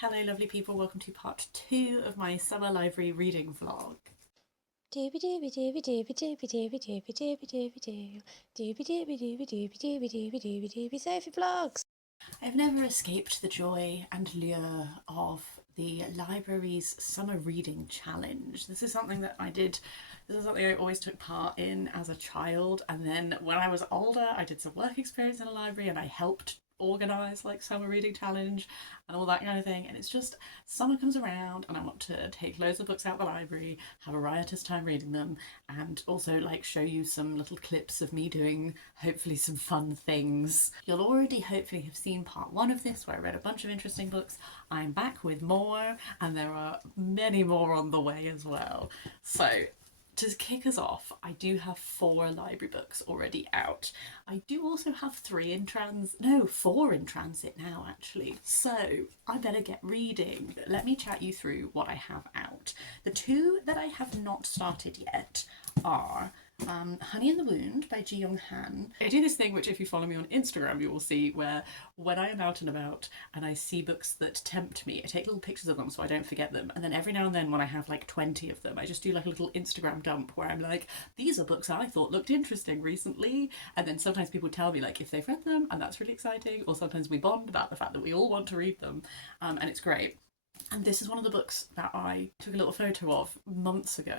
Hello lovely people, welcome to part 2 of my summer library reading vlog. Doobie doobie doobie doobie doobie doobie doobie doobie doobie doo. Doobie doobie doobie doobie doobie doobie doobie doobie Sophie vlogs. I've never escaped the joy and lure of the library's summer reading challenge. This is something I always took part in as a child, and then when I was older I did some work experience in a library and I helped organise like summer reading challenge and all that kind of thing, and it's just summer comes around and I want to take loads of books out of the library, have a riotous time reading them, and also like show you some little clips of me doing hopefully some fun things. You'll already hopefully have seen part 1 of this where I read a bunch of interesting books. I'm back with more and there are many more on the way as well. So to kick us off, I do have 4 library books already out. I do also have 4 in transit now actually, so I better get reading. Let me chat you through what I have out. The 2 that I have not started yet are Honey in the Wound by Jiyoung. I do this thing which, if you follow me on Instagram, you will see, where when I am out and about and I see books that tempt me, I take little pictures of them so I don't forget them, and then every now and then when I have like 20 of them, I just do like a little Instagram dump where I'm like, these are books I thought looked interesting recently, and then sometimes people tell me like if they've read them, and that's really exciting, or sometimes we bond about the fact that we all want to read them, and it's great. And this is one of the books that I took a little photo of months ago,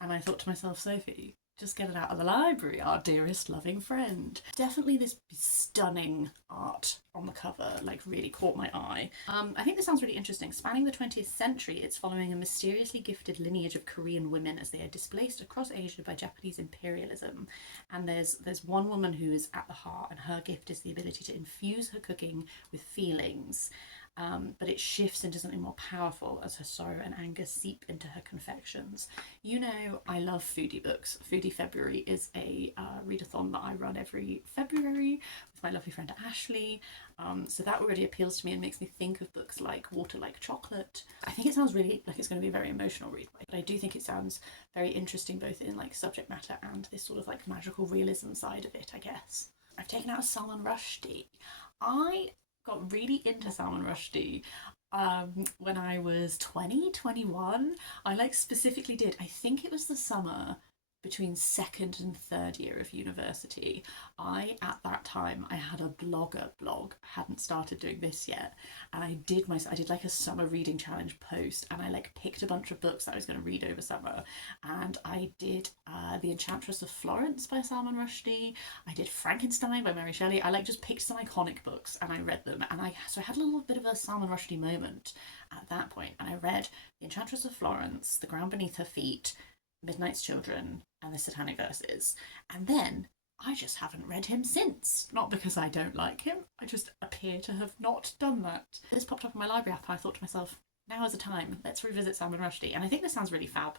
and I thought to myself, Sophie, just get it out of the library, our dearest loving friend. Definitely this stunning art on the cover like really caught my eye. I think this sounds really interesting. Spanning the 20th century, it's following a mysteriously gifted lineage of Korean women as they are displaced across Asia by Japanese imperialism. And there's one woman who is at the heart, and her gift is the ability to infuse her cooking with feelings. But it shifts into something more powerful as her sorrow and anger seep into her confections. You know, I love foodie books. Foodie February is a readathon that I run every February with my lovely friend Ashley. So that already appeals to me and makes me think of books like Water Like Chocolate. I think it sounds really like it's going to be a very emotional read, but I do think it sounds very interesting both in like subject matter and this sort of like magical realism side of it, I guess. I've taken out a Salman Rushdie. I got really into Salman Rushdie when I was 21. I like specifically did, I think it was the summer between 2nd and 3rd year of university. At that time, I had a blogger blog, hadn't started doing this yet, and I did like a summer reading challenge post, and I like picked a bunch of books that I was going to read over summer, and I did The Enchantress of Florence by Salman Rushdie, I did Frankenstein by Mary Shelley. I like just picked some iconic books and I read them, and I had a little bit of a Salman Rushdie moment at that point, and I read The Enchantress of Florence, The Ground Beneath Her Feet, Midnight's Children, and The Satanic Verses, and then I just haven't read him since. Not because I don't like him, I just appear to have not done that. This popped up in my library app and I thought to myself, now is the time, let's revisit Salman Rushdie. And I think this sounds really fab.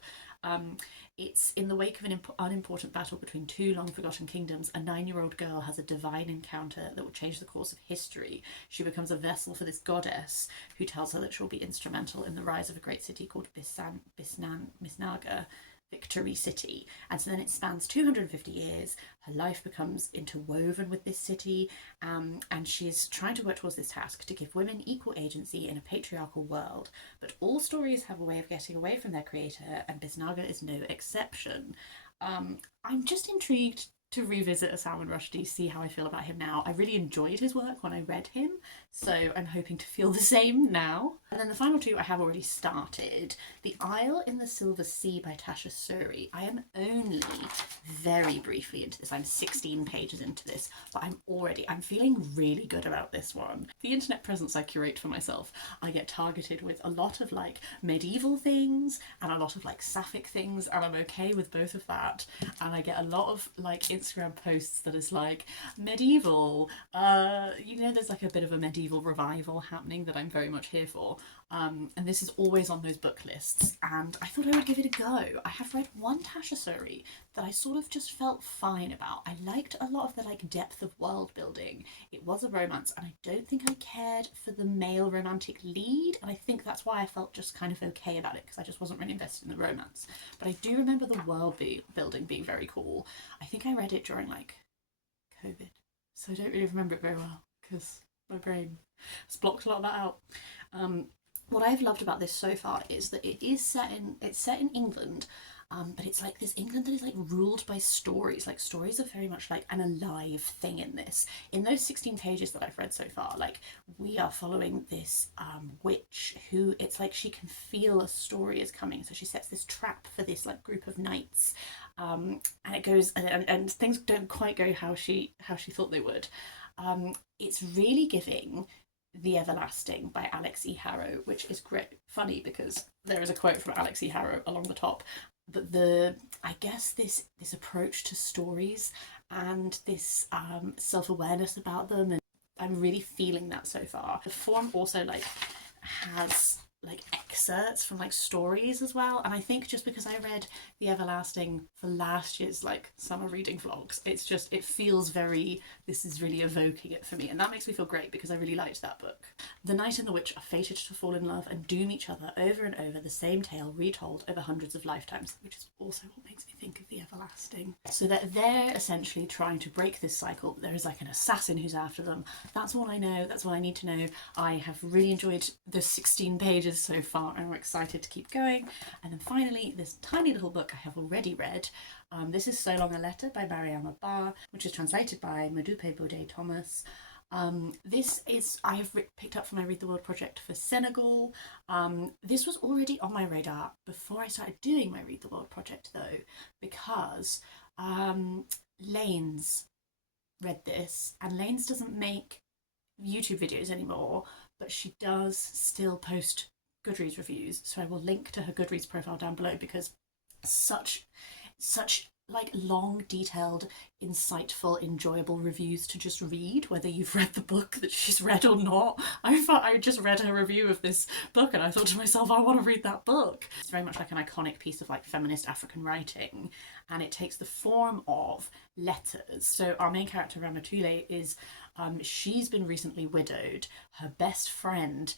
It's in the wake of an unimportant battle between 2 long-forgotten kingdoms. A 9-year-old girl has a divine encounter that will change the course of history. She becomes a vessel for this goddess who tells her that she'll be instrumental in the rise of a great city called Misnaga, Victory City. And so then it spans 250 years. Her life becomes interwoven with this city, and she's trying to work towards this task to give women equal agency in a patriarchal world. But all stories have a way of getting away from their creator, and Bisnaga is no exception. I'm just intrigued to revisit a Salman Rushdie, see how I feel about him now. I really enjoyed his work when I read him, so I'm hoping to feel the same now. And then the final 2 I have already started. The Isle in the Silver Sea by Tasha Suri. I am only very briefly into this. I'm 16 pages into this, but I'm feeling really good about this one. The internet presence I curate for myself, I get targeted with a lot of like medieval things and a lot of like sapphic things, and I'm okay with both of that. And I get a lot of like Instagram posts that is like medieval, there's like a bit of a medieval revival happening that I'm very much here for. And this is always on those book lists, and I thought I would give it a go. I have read one Tasha Suri that I sort of just felt fine about. I liked a lot of the like depth of world building. It was a romance, and I don't think I cared for the male romantic lead, and I think that's why I felt just kind of okay about it, because I just wasn't really invested in the romance. But I do remember the world building being very cool. I think I read it during like COVID, so I don't really remember it very well because my brain has blocked a lot of that out. What I've loved about this so far is that it's set in England, but it's like this England that is like ruled by stories. Like stories are very much like an alive thing in this. In those 16 pages that I've read so far, like we are following this witch who, it's like she can feel a story is coming, so she sets this trap for this like group of knights, and it goes and things don't quite go how she thought they would. It's really giving The Everlasting by Alix E. Harrow, which is great, funny because there is a quote from Alix E. Harrow along the top. But I guess this approach to stories and this self-awareness about them, and I'm really feeling that so far. The form also like has like excerpts from like stories as well, and I think just because I read The Everlasting for last year's like summer reading vlogs, it's just, it feels very, this is really evoking it for me, and that makes me feel great because I really liked that book. The knight and the witch are fated to fall in love and doom each other over and over, the same tale retold over hundreds of lifetimes, which is also what makes me think of The Everlasting. So that they're essentially trying to break this cycle. There is like an assassin who's after them. That's all I know, that's all I need to know. I have really enjoyed the 16 pages so far and I'm excited to keep going. And then finally, this tiny little book I have already read. This is So Long a Letter by Mariama, which is translated by Modupe Bode-Thomas. This is, I have picked up for my Read the World project for Senegal. This was already on my radar before I started doing my Read the World project though, because Lanes read this, and Lanes doesn't make YouTube videos anymore, but she does still post Goodreads reviews, so I will link to her Goodreads profile down below, because such like long, detailed, insightful, enjoyable reviews to just read, whether you've read the book that she's read or not. I just read her review of this book and I thought to myself, I want to read that book. It's very much like an iconic piece of like feminist African writing, and it takes the form of letters. So our main character, Ramatoulaye, is she's been recently widowed. Her best friend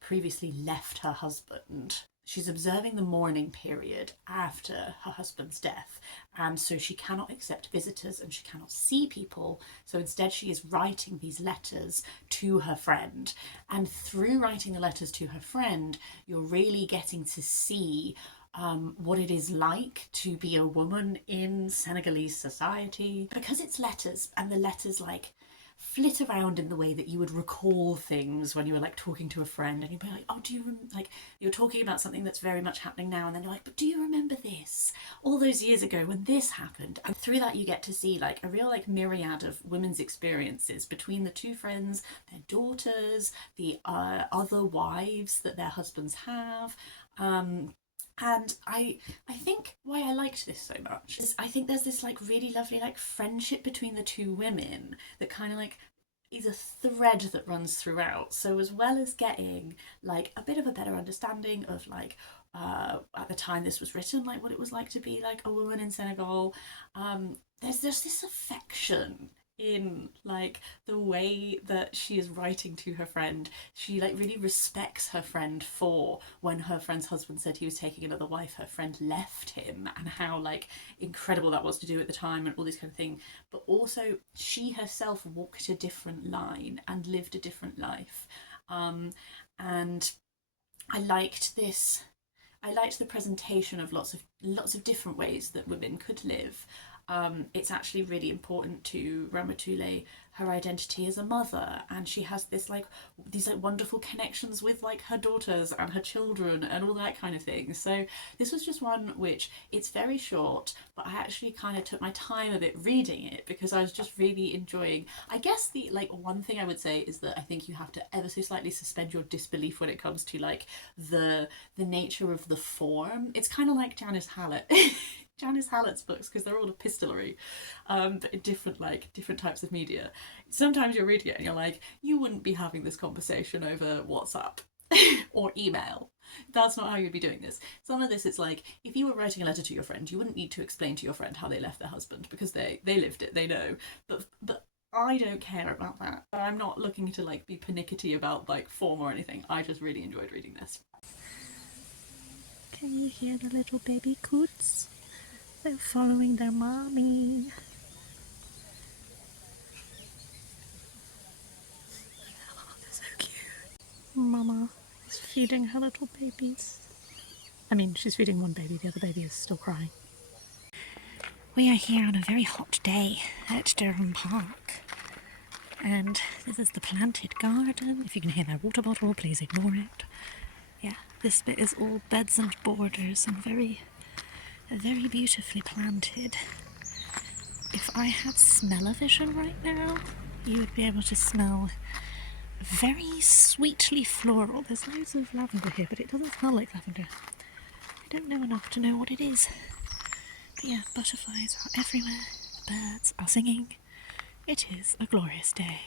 previously left her husband. She's observing the mourning period after her husband's death, and so she cannot accept visitors and she cannot see people, so instead she is writing these letters to her friend. And through writing the letters to her friend, you're really getting to see what it is like to be a woman in Senegalese society, because it's letters, and the letters like flit around in the way that you would recall things when you were like talking to a friend, and you'd be like, oh, do you like, you're talking about something that's very much happening now, and then you're like, but do you remember this all those years ago when this happened? And through that you get to see like a real like myriad of women's experiences between the two friends, their daughters, the other wives that their husbands have. And I think why I liked this so much is I think there's this like really lovely like friendship between the two women that kind of like is a thread that runs throughout. So as well as getting like a bit of a better understanding of like at the time this was written, like what it was like to be like a woman in Senegal, there's this affection in like the way that she is writing to her friend. She like really respects her friend for when her friend's husband said he was taking another wife, her friend left him, and how like incredible that was to do at the time and all this kind of thing. But also she herself walked a different line and lived a different life, and I liked this. I liked the presentation of lots of different ways that women could live. It's actually really important to Ramatoulaye, her identity as a mother, and she has these like wonderful connections with like her daughters and her children and all that kind of thing. So this was just one which, it's very short, but I actually kind of took my time a bit reading it because I was just really enjoying. I guess the like one thing I would say is that I think you have to ever so slightly suspend your disbelief when it comes to like the nature of the form. It's kind of like Janice Hallett. Janice Hallett's books, because they're all epistolary, but in different types of media. Sometimes you're reading it and you're like, you wouldn't be having this conversation over WhatsApp or email. That's not how you'd be doing this. Some of this, it's like, if you were writing a letter to your friend, you wouldn't need to explain to your friend how they left their husband, because they lived it, they know. But I don't care about that. I'm not looking to like be pernickety about like form or anything. I just really enjoyed reading this. Can you hear the little baby coots? They're following their mommy. Oh, they're so cute. Mama is She's feeding her little babies. I mean, she's feeding one baby, the other baby is still crying. We are here on a very hot day at Durham Park. And this is the planted garden. If you can hear my water bottle, please ignore it. Yeah, this bit is all beds and borders and very beautifully planted. If I had smell-o-vision right now, you would be able to smell very sweetly floral. There's loads of lavender here, but it doesn't smell like lavender. I don't know enough to know what it is. But yeah, butterflies are everywhere. The birds are singing. It is a glorious day.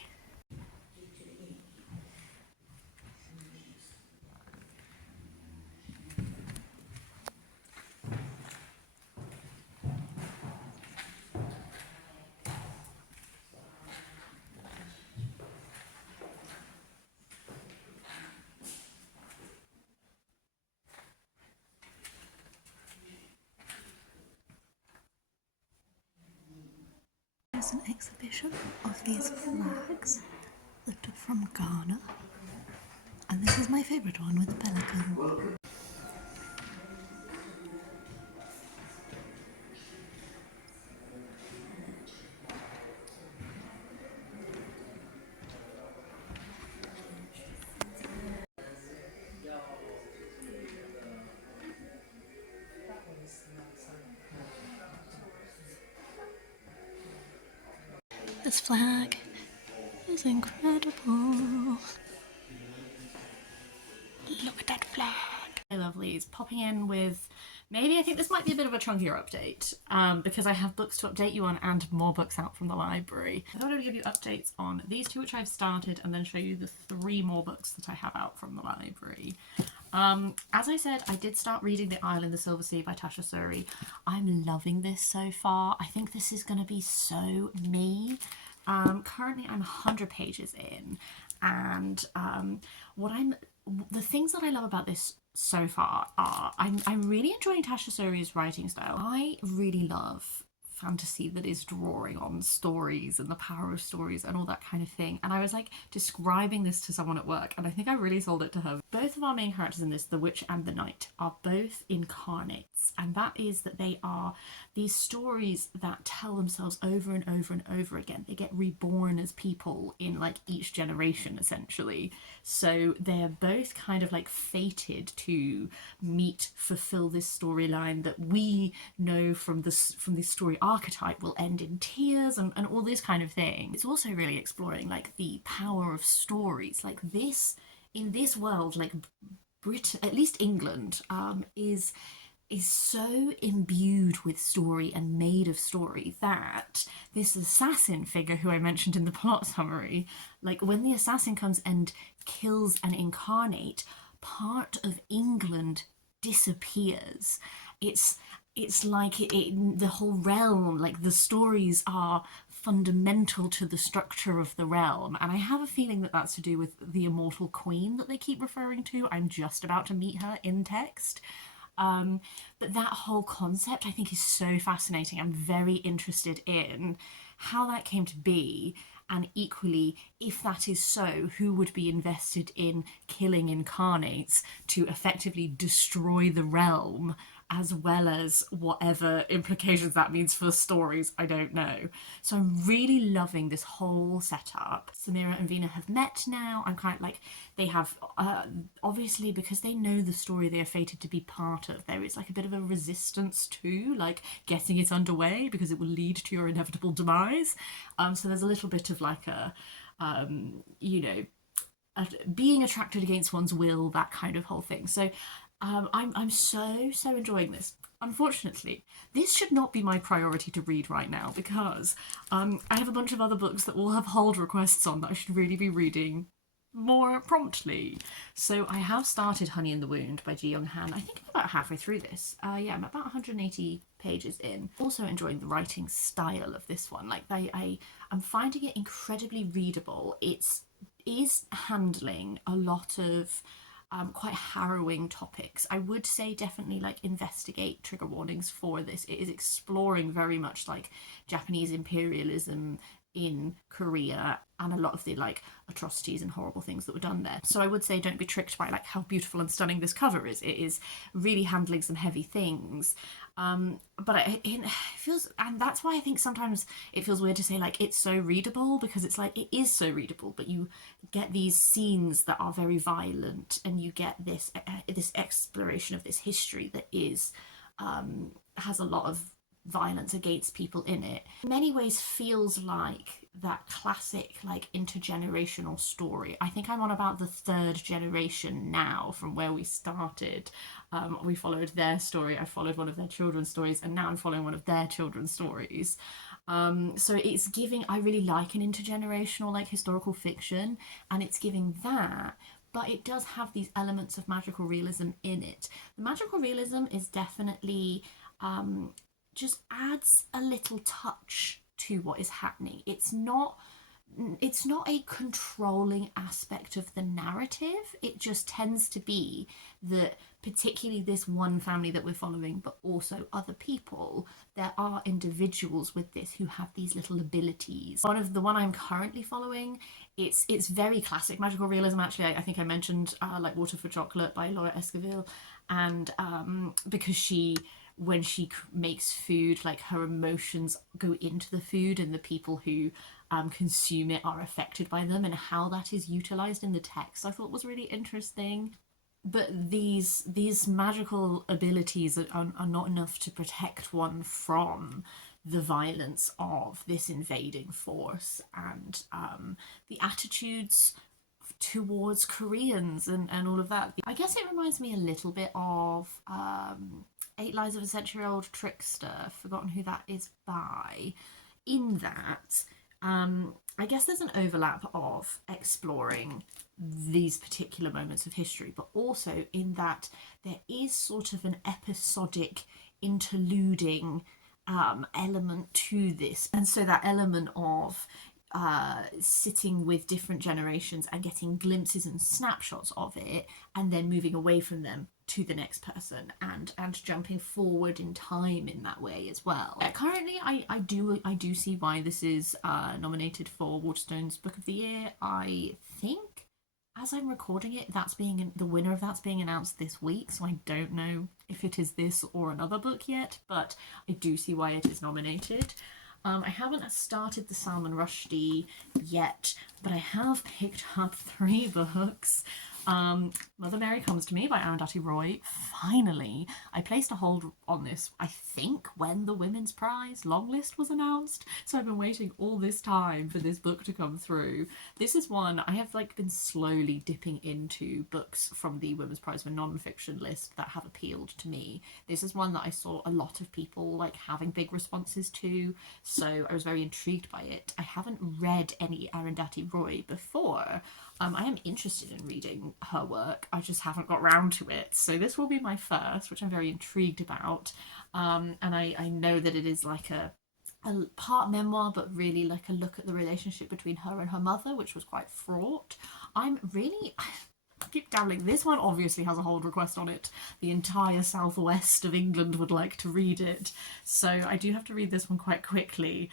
There's an exhibition of these flags that are from Ghana, and this is my favourite one with the pelican. This flag is incredible. Look at that flag. Hey lovelies, popping in with maybe I think this might be a bit of a chunkier update because I have books to update you on and more books out from the library. I thought I would give you updates on these two which I've started and then show you the 3 more books that I have out from the library. As I said, I did start reading The Isle in the Silver Sea by Tasha Suri. I'm loving this so far. I think this is going to be so me. Currently I'm 100 pages in, and the things that I love about this so far are I'm really enjoying Tasha Suri's writing style. I really love fantasy that is drawing on stories and the power of stories and all that kind of thing, and I was like describing this to someone at work and I think I really sold it to her. Both of our main characters in this, the witch and the knight, are both incarnates, and that is that they are these stories that tell themselves over and over and over again. They get reborn as people in like each generation essentially, so they're both kind of like fated to fulfill this storyline that we know from this story archetype will end in tears and all this kind of thing. It's also really exploring like the power of stories like this in this world. Like Britain, at least England, is so imbued with story and made of story that this assassin figure who I mentioned in the plot summary, like when the assassin comes and kills an incarnate, part of England disappears. It's like the whole realm, like the stories are fundamental to the structure of the realm, and I have a feeling that that's to do with the immortal queen that they keep referring to. I'm just about to meet her in text. But that whole concept I think is so fascinating. I'm very interested in how that came to be, and equally, if that is so, who would be invested in killing incarnates to effectively destroy the realm, as well as whatever implications that means for stories, I don't know. So I'm really loving this whole setup. Samira and Vina have met now. I'm kind of like, they have, obviously because they know the story they are fated to be part of, there is like a bit of a resistance to like getting it underway because it will lead to your inevitable demise. So there's a little bit of like a, you know, being attracted against one's will, that kind of whole thing. So I'm so enjoying this. Unfortunately, this should not be my priority to read right now because I have a bunch of other books that will have hold requests on that I should really be reading more promptly. So I have started Honey in the Wound by Jiyoung. I think I'm about halfway through this. Yeah, I'm about 180 pages in. Also enjoying the writing style of this one. Like I'm finding it incredibly readable. It is handling a lot of quite harrowing topics. I would say definitely like investigate trigger warnings for this. It is exploring very much like Japanese imperialism in Korea and a lot of the like atrocities and horrible things that were done there. So I would say don't be tricked by like how beautiful and stunning this cover is. It is really handling some heavy things. But it feels, and that's why I think sometimes it feels weird to say like it's so readable, because it's like it is so readable, but you get these scenes that are very violent, and you get this exploration of this history that is has a lot of violence against people in it. In many ways feels like that classic like intergenerational story. I think I'm on about the third generation now from where we started. We followed their story, I followed one of their children's stories, and now I'm following one of their children's stories. So it's giving, I really like an intergenerational like historical fiction, and it's giving that, but it does have these elements of magical realism in it. The magical realism is definitely just adds a little touch to what is happening. It's not a controlling aspect of the narrative. It just tends to be that, particularly this one family that we're following, but also other people, there are individuals with this who have these little abilities. The one I'm currently following, it's very classic magical realism. Actually, I think I mentioned like Water for Chocolate by Laura Esquivel, and because when she makes food, like her emotions go into the food, and the people who consume it are affected by them, and how that is utilized in the text I thought was really interesting. But these magical abilities are not enough to protect one from the violence of this invading force, and the attitudes towards Koreans and all of that. I guess it reminds me a little bit of 8 Lives of a Century-Old Trickster, I've forgotten who that is by, in that I guess there's an overlap of exploring these particular moments of history, but also in that there is sort of an episodic interluding element to this. And so that element of sitting with different generations and getting glimpses and snapshots of it, and then moving away from them to the next person, and jumping forward in time in that way as well. Currently, I do see why this is nominated for Waterstone's Book of the Year. I think, as I'm recording it, the winner of that's being announced this week, so I don't know if it is this or another book yet, but I do see why it is nominated. I haven't started the Salman Rushdie yet, but I have picked up 3 books. Mother Mary Comes to Me by Arundhati Roy. Finally, I placed a hold on this, I think, when the Women's Prize longlist was announced. So I've been waiting all this time for this book to come through. This is one I have been slowly dipping into books from the Women's Prize for non-fiction list that have appealed to me. This is one that I saw a lot of people having big responses to, so I was very intrigued by it. I haven't read any Arundhati Roy before. I am interested in reading her work, I just haven't got round to it. So this will be my first, which I'm very intrigued about. And I know that it is a part memoir, but really a look at the relationship between her and her mother, which was quite fraught. I keep dabbling. This one obviously has a hold request on it. The entire southwest of England would like to read it. So I do have to read this one quite quickly.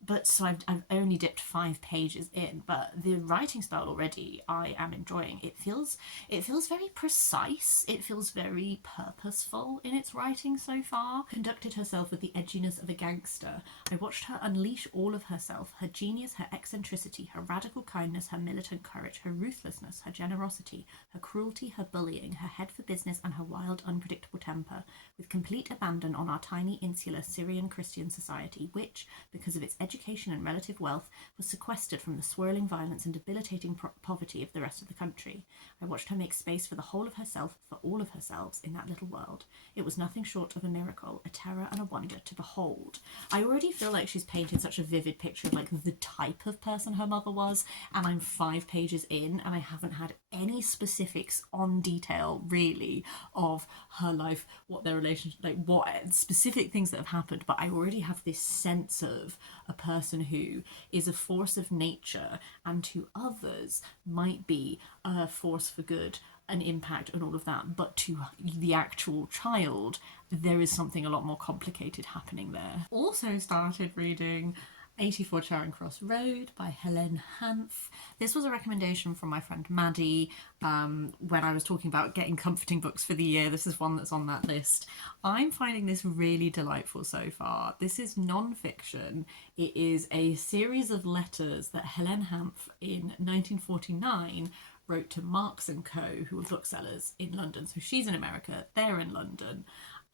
But so I've only dipped 5 pages in, but the writing style already I am enjoying. It feels very precise. It feels very purposeful in its writing so far. Conducted herself with the edginess of a gangster. I watched her unleash all of herself, her genius, her eccentricity, her radical kindness, her militant courage, her ruthlessness, her generosity, her cruelty, her bullying, her head for business, and her wild, unpredictable temper, with complete abandon on our tiny, insular Syrian Christian society, which, because of its education and relative wealth, was sequestered from the swirling violence and debilitating poverty of the rest of the country. I watched her make space for the whole of herself, for all of herselves, in that little world. It was nothing short of a miracle, a terror and a wonder to behold. I already feel like she's painted such a vivid picture of the type of person her mother was, and I'm 5 pages in and I haven't had any specifics on detail really of her life, what their relationship, what specific things that have happened, but I already have this sense of a person who is a force of nature and to others might be a force for good, an impact and all of that, but to the actual child there is something a lot more complicated happening there. Also started reading 84 Charing Cross Road by Helene Hanff. This was a recommendation from my friend Maddie when I was talking about getting comforting books for the year. This is one that's on that list. I'm finding this really delightful so far. This is non-fiction. It is a series of letters that Helene Hanff in 1949 wrote to Marks and Co, who were booksellers in London. So she's in America, they're in London.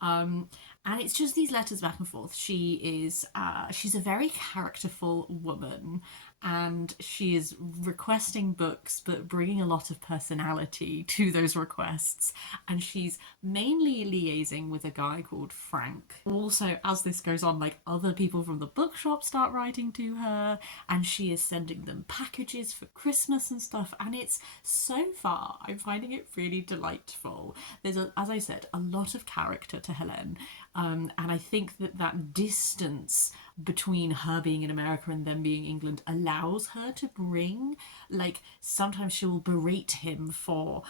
And it's just these letters back and forth. She's a very characterful woman, and she is requesting books but bringing a lot of personality to those requests, and she's mainly liaising with a guy called Frank. Also, as this goes on, like, other people from the bookshop start writing to her, and she is sending them packages for Christmas and stuff, and it's, so far, I'm finding it really delightful. There's, as I said, a lot of character to Helene, and I think that distance between her being in America and them being England allows her to bring, like, sometimes she'll berate him for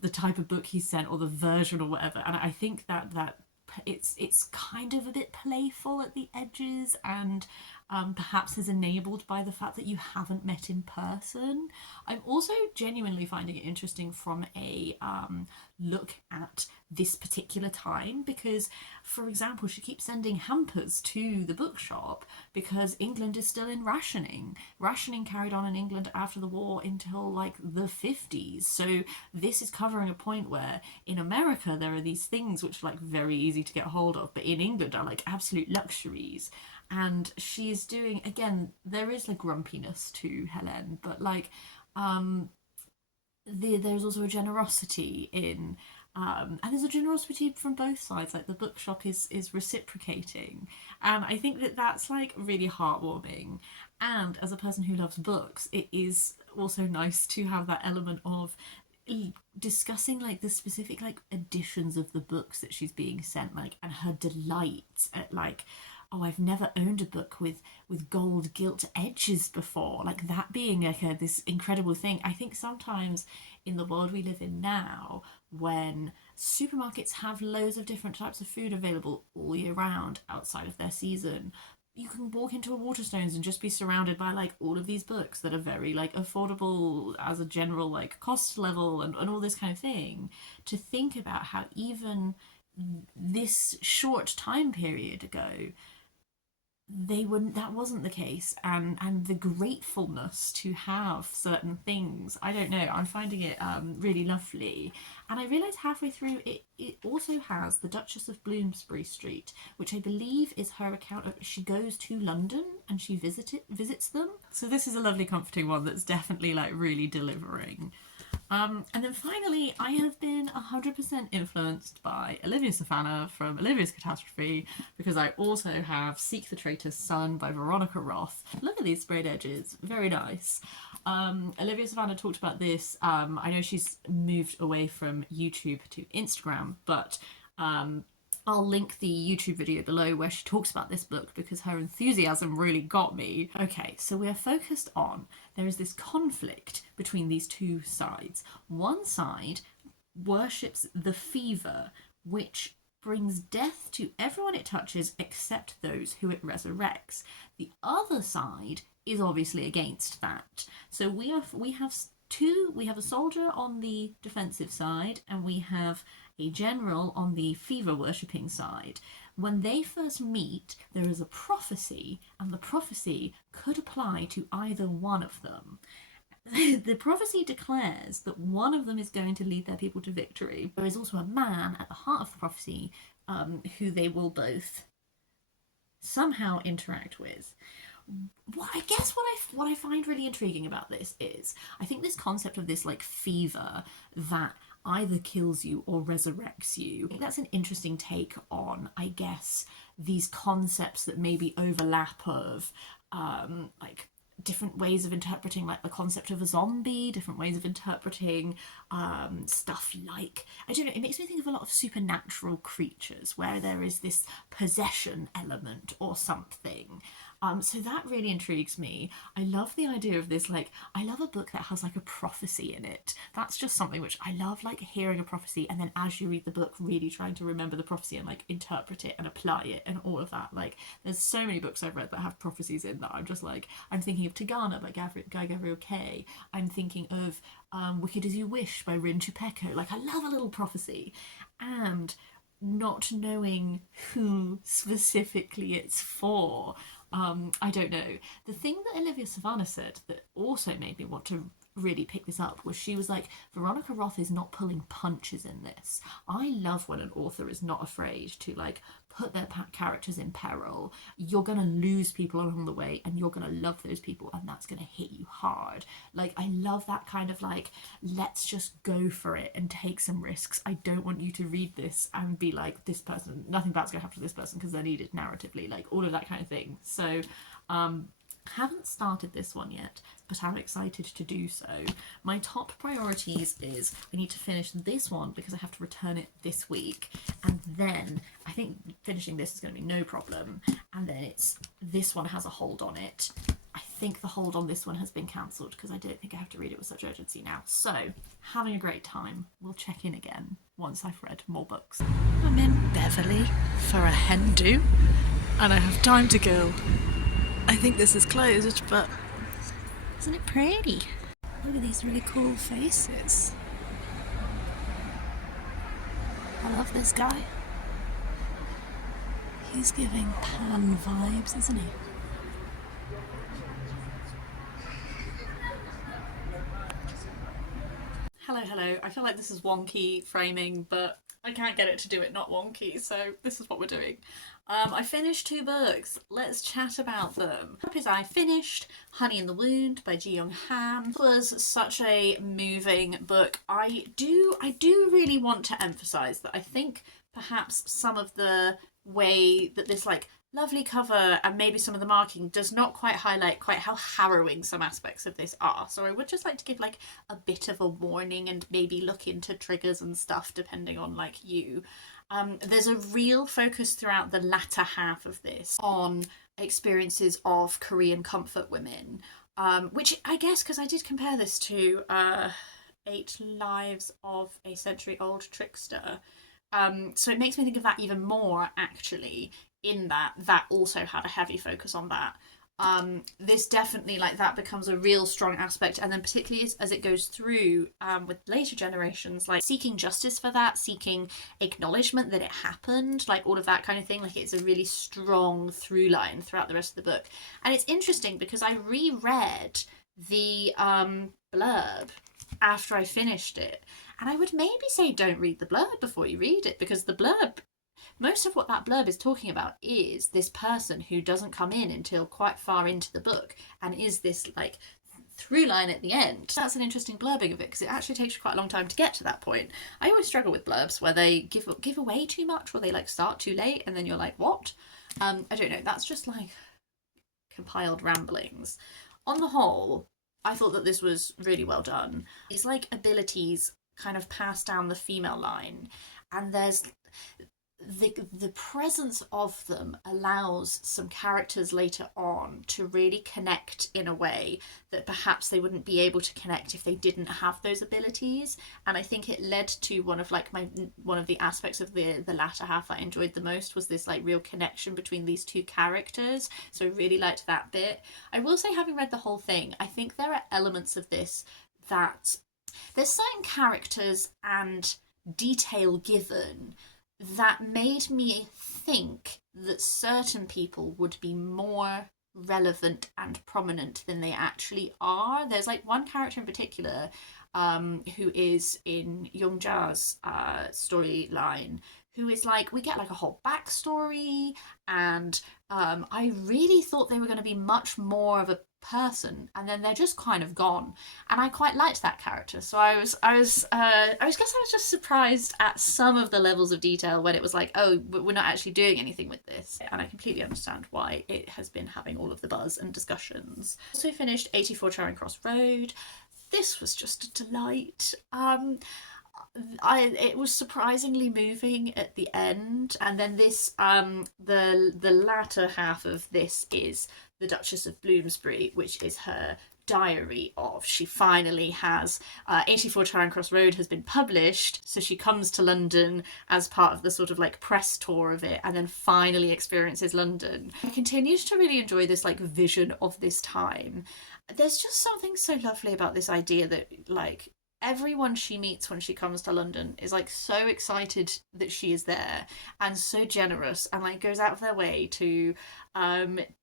the type of book he sent or the version or whatever, and I think that it's kind of a bit playful at the edges, and perhaps is enabled by the fact that you haven't met in person. I'm also genuinely finding it interesting from a look at this particular time, because, for example, she keeps sending hampers to the bookshop because England is still in rationing. Rationing carried on in England after the war until like the 50s. So this is covering a point where in America there are these things which are like very easy to get hold of, but in England are like absolute luxuries. And she is doing, again, there is like grumpiness to Helene, but like there's also a generosity in and there's a generosity from both sides, like the bookshop is reciprocating, and I think that's like really heartwarming. And as a person who loves books, it is also nice to have that element of discussing like the specific like editions of the books that she's being sent, like, and her delight at like, oh, I've never owned a book with gold gilt edges before, like that being like this incredible thing. I think sometimes in the world we live in now, when supermarkets have loads of different types of food available all year round outside of their season, you can walk into a Waterstones and just be surrounded by like all of these books that are very like affordable as a general like cost level and all this kind of thing. To think about how even this short time period ago that wasn't the case, and the gratefulness to have certain things, I don't know, I'm finding it really lovely. And I realised halfway through it also has the Duchess of Bloomsbury Street, which I believe is her account of, she goes to London and she visits them. So this is a lovely comforting one that's definitely like really delivering. And then finally, I have been 100% influenced by Olivia Safana from Olivia's Catastrophe, because I also have Seek the Traitor's Son by Veronica Roth. Look at these sprayed edges, very nice. Olivia Safana talked about this. I know she's moved away from YouTube to Instagram, but I'll link the YouTube video below where she talks about this book because her enthusiasm really got me. Okay, so we are focused on, there is this conflict between these two sides. One side worships the fever, which brings death to everyone it touches except those who it resurrects. The other side is obviously against that. So we have a soldier on the defensive side, and we have a general on the fever worshipping side. When they first meet, there is a prophecy, and the prophecy could apply to either one of them. The prophecy declares that one of them is going to lead their people to victory. There is also a man at the heart of the prophecy who they will both somehow interact with. What I find really intriguing about this is, I think this concept of this like fever that either kills you or resurrects you, I think that's an interesting take on, I guess, these concepts that maybe overlap of like different ways of interpreting like the concept of a zombie, different ways of interpreting stuff like, I don't know, it makes me think of a lot of supernatural creatures where there is this possession element or something. So that really intrigues me. I love the idea of this, like, I love a book that has like a prophecy in it. That's just something which I love, like hearing a prophecy and then as you read the book really trying to remember the prophecy and like interpret it and apply it and all of that. Like, there's so many books I've read that have prophecies in that I'm just like, I'm thinking of Tigana by Guy Gavriel Kay. I'm thinking of Wicked As You Wish by Chupeco. Like, I love a little prophecy. And not knowing who specifically it's for, I don't know. The thing that Olivia Savannah said that also made me want to really pick this up was she was like, Veronica Roth is not pulling punches in this. I love when an author is not afraid to like put their characters in peril. You're gonna lose people along the way and you're gonna love those people and that's gonna hit you hard. Like, I love that kind of like, let's just go for it and take some risks. I don't want you to read this and be like, this person, nothing bad's gonna happen to this person because they're needed narratively, like all of that kind of thing. So haven't started this one yet, but I'm excited to do so. My top priorities is I need to finish this one because I have to return it this week, and then I think finishing this is going to be no problem, and then it's this one has a hold on it. I think the hold on this one has been cancelled because I don't think I have to read it with such urgency now. So, having a great time. We'll check in again once I've read more books. I'm in Beverley for a hen do, and I have time to kill. I think this is closed, but isn't it pretty? Look at these really cool faces. I love this guy. He's giving Pan vibes, isn't he? Hello. I feel like this is wonky framing, but I can't get it to do it not wonky, so this is what we're doing. I finished 2 books. Let's chat about them. I finished Honey in the Wound by Jiyoung. It was such a moving book. I do really want to emphasise that I think perhaps some of the way that this like lovely cover and maybe some of the marking does not quite highlight quite how harrowing some aspects of this are. So I would just like to give like a bit of a warning and maybe look into triggers and stuff depending on like you. There's a real focus throughout the latter half of this on experiences of Korean comfort women, which I guess because I did compare this to 8 Lives of a Century-Old Trickster. So it makes me think of that even more, actually, in that also had a heavy focus on that. This definitely, like, that becomes a real strong aspect, and then particularly as it goes through with later generations, like seeking justice for that, seeking acknowledgement that it happened, like all of that kind of thing. Like, it's a really strong through line throughout the rest of the book. And it's interesting because I reread the blurb after I finished it, and I would maybe say don't read the blurb before you read it, because the blurb, most of what that blurb is talking about is this person who doesn't come in until quite far into the book and is this like through line at the end. That's an interesting blurbing of it because it actually takes you quite a long time to get to that point. I always struggle with blurbs where they give away too much or they like start too late and then you're like, what? I don't know, that's just like compiled ramblings. On the whole, I thought that this was really well done. It's like abilities kind of pass down the female line, and there's the presence of them allows some characters later on to really connect in a way that perhaps they wouldn't be able to connect if they didn't have those abilities. And I think it led to one of the aspects of the latter half I enjoyed the most was this like real connection between these two characters. So I really liked that bit. I will say, having read the whole thing, I think there are elements of this that there's certain characters and detail given that made me think that certain people would be more relevant and prominent than they actually are. There's like one character in particular who is in Youngja's storyline, who is like, we get like a whole backstory, and I really thought they were going to be much more of a person, and then they're just kind of gone, and I quite liked that character. So I guess I was just surprised at some of the levels of detail when it was like, oh, we're not actually doing anything with this, and I completely understand why it has been having all of the buzz and discussions. Also finished 84 Charing Cross Road. This was just a delight. it was surprisingly moving at the end, and then this the latter half of this is the Duchess of Bloomsbury, which is her diary of. She finally has 84 Charing Cross Road has been published, so she comes to London as part of the sort of like press tour of it, and then finally experiences London. I continued to really enjoy this like vision of this time. There's just something so lovely about this idea that like everyone she meets when she comes to London is like so excited that she is there and so generous and like goes out of their way to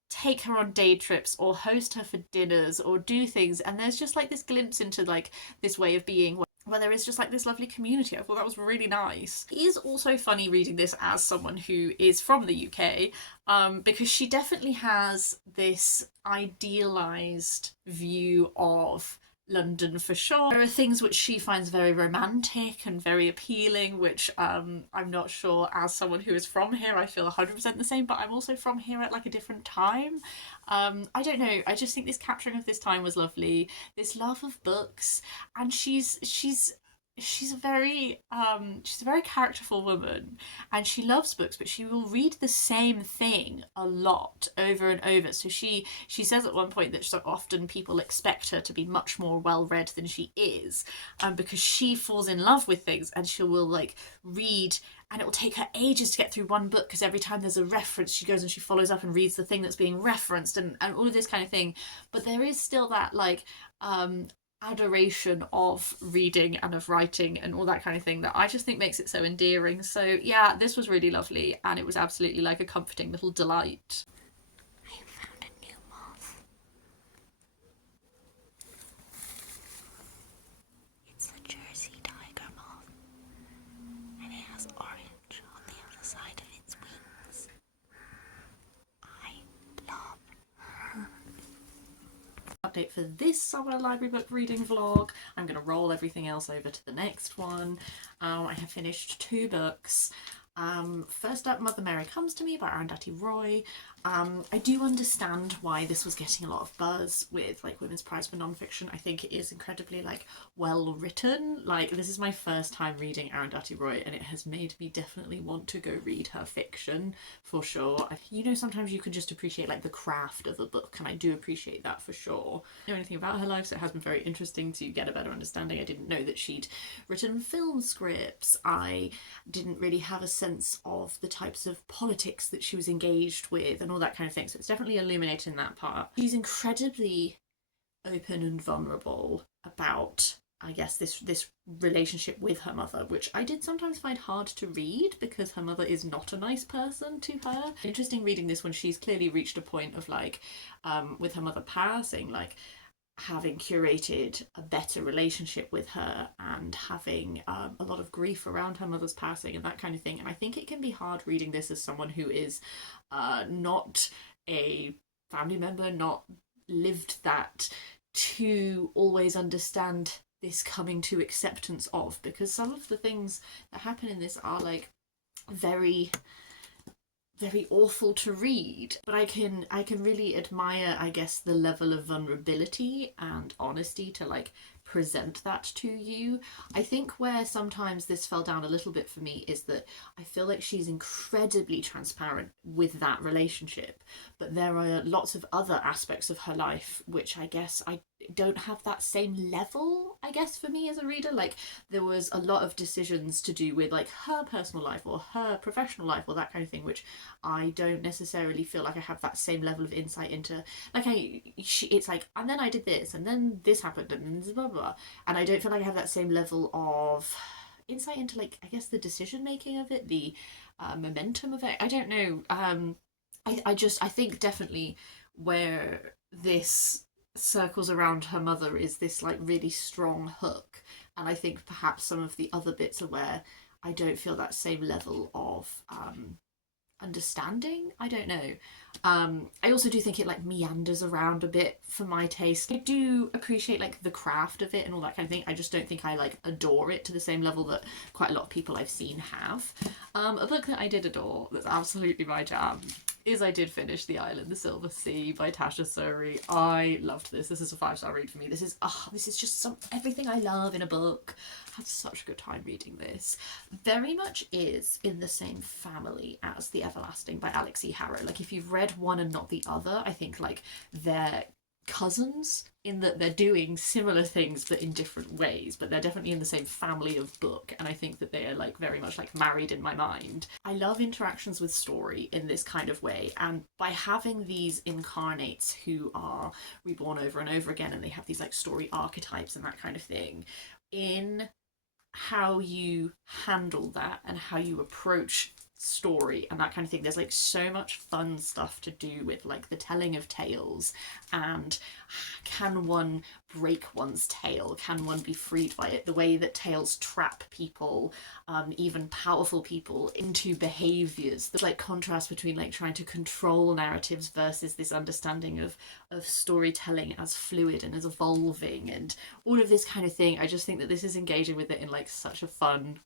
take her on day trips or host her for dinners or do things, and there's just like this glimpse into like this way of being where there is just like this lovely community. I thought that was really nice. It is also funny reading this as someone who is from the UK, because she definitely has this idealised view of London for sure. There are things which she finds very romantic and very appealing, which I'm not sure as someone who is from here I feel 100% the same, but I'm also from here at like a different time. I don't know, I just think this capturing of this time was lovely. This love of books, and she's a very characterful woman, and she loves books, but she will read the same thing a lot over and over. So she says at one point that so often people expect her to be much more well read than she is, because she falls in love with things, and she will like read, and it will take her ages to get through one book because every time there's a reference she goes and she follows up and reads the thing that's being referenced, and all of this kind of thing. But there is still that like adoration of reading and of writing and all that kind of thing that I just think makes it so endearing. So yeah, this was really lovely, and it was absolutely like a comforting little delight. I found a new moth. It's the Jersey tiger moth, and it has orange on the other side of its wings. I love her. Update for this summer library book reading vlog. I'm going to roll everything else over to the next one. I have finished 2 books. First up, Mother Mary Comes to Me by Arundhati Roy. I do understand why this was getting a lot of buzz with like Women's Prize for Non-Fiction. I think it is incredibly like well written. Like, this is my first time reading Arundhati Roy, and it has made me definitely want to go read her fiction for sure. You know, sometimes you can just appreciate like the craft of a book, and I do appreciate that for sure. I don't know anything about her life, so it has been very interesting to get a better understanding. I didn't know that she'd written film scripts. I didn't really have a sense of the types of politics that she was engaged with and all that kind of thing, so it's definitely illuminating that part. She's incredibly open and vulnerable about, I guess, this relationship with her mother, which I did sometimes find hard to read because her mother is not a nice person to her. Interesting reading this when she's clearly reached a point of like with her mother passing, like having curated a better relationship with her and having a lot of grief around her mother's passing and that kind of thing. And I think it can be hard reading this as someone who is not a family member, not lived that, to always understand this coming to acceptance of, because some of the things that happen in this are like very awful to read, but I can really admire, I guess, the level of vulnerability and honesty to like present that to you. I think where sometimes this fell down a little bit for me is that I feel like she's incredibly transparent with that relationship, but there are lots of other aspects of her life which I guess I don't have that same level, I guess, for me as a reader. Like, there was a lot of decisions to do with like her personal life or her professional life or that kind of thing, which I don't necessarily feel like I have that same level of insight into. Like, it's like, and then I did this and then this happened and blah blah, and I don't feel like I have that same level of insight into, like, I guess, the decision making of it, the momentum of it. I don't know. I think definitely where this circles around her mother is this like really strong hook, and I think perhaps some of the other bits are where I don't feel that same level of understanding. I don't know. I also do think it like meanders around a bit for my taste. I do appreciate like the craft of it and all that kind of thing. I just don't think I like adore it to the same level that quite a lot of people I've seen have. A book that I did adore, that's absolutely my jam, is I did finish The Island, the Silver Sea by Tasha Suri. I loved this. This is a 5-star read for me. This is just everything I love in a book. I had such a good time reading this. Very much is in the same family as The Everlasting by Alix E. Harrow. Like, if you've read one and not the other, I think like they're cousins in that they're doing similar things but in different ways, but they're definitely in the same family of book, and I think that they are like very much like married in my mind. I love interactions with story in this kind of way, and by having these incarnates who are reborn over and over again, and they have these like story archetypes and that kind of thing, in how you handle that and how you approach story and that kind of thing, there's like so much fun stuff to do with like the telling of tales, and can one break one's tale, can one be freed by it, the way that tales trap people, even powerful people, into behaviors. There's like contrast between like trying to control narratives versus this understanding of storytelling as fluid and as evolving and all of this kind of thing. I just think that this is engaging with it in like such a fun,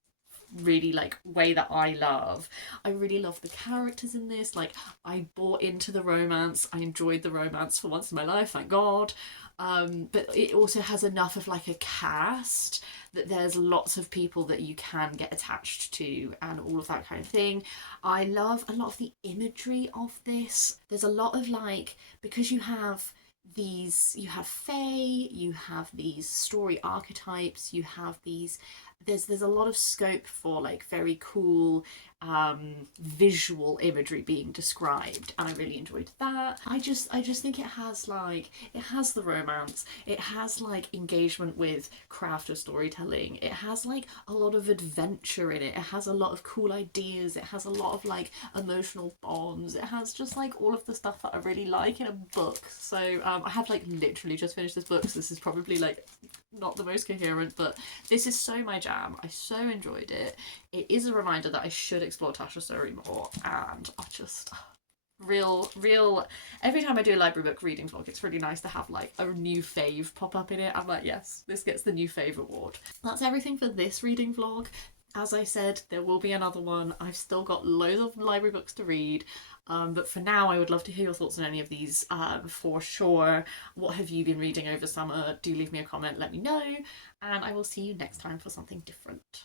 really like way that I love. I really love the characters in this. Like, I bought into the romance. I enjoyed the romance for once in my life, thank God. But it also has enough of like a cast that there's lots of people that you can get attached to and all of that kind of thing. I love a lot of the imagery of this. There's a lot of like, because you have fae, you have these story archetypes, you have these, there's a lot of scope for like very cool visual imagery being described, and I really enjoyed that. I just think it has the romance, it has like engagement with craft of storytelling, it has like a lot of adventure in it, it has a lot of cool ideas, it has a lot of like emotional bonds, it has just like all of the stuff that I really like in a book. So I have like literally just finished this book, so this is probably like not the most coherent, but this is so my jam. I so enjoyed it. It is a reminder that I should explore Tasha Suri more, and I just real every time I do a library book reading vlog, it's really nice to have like a new fave pop up in it. I'm like, yes, this gets the new fave award. That's everything for this reading vlog. As I said, there will be another one. I've still got loads of library books to read. But for now, I would love to hear your thoughts on any of these for sure. What have you been reading over summer? Do leave me a comment, let me know, and I will see you next time for something different.